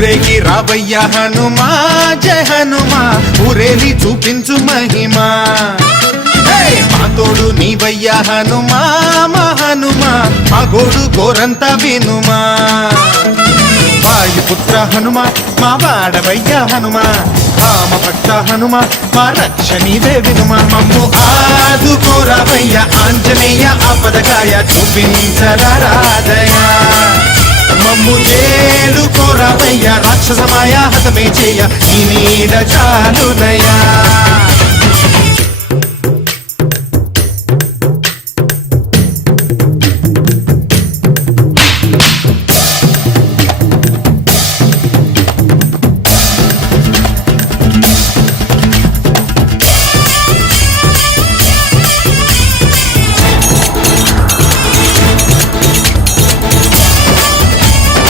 ఊరేగి రావయ్య హనుమా జయ హనుమా ఊరేలి చూపించు మహిమా మా తోడు నీవయ్య హనుమా మా హనుమా మా గోడు గోరంత వినుమా వాయుపుత్ర హనుమా మా వాడవయ్య హనుమా రామ భక్త హనుమా మా రక్షణీదే వినుమా మమ్ము ఆదుకోరావయ్య ఆంజనేయ ఆపదకాయ చూపించరాదయా మమ్ము చేలుకోరావయ్య రాక్షసమాయ హతమే చేయ ఈ నీడ చాలునయా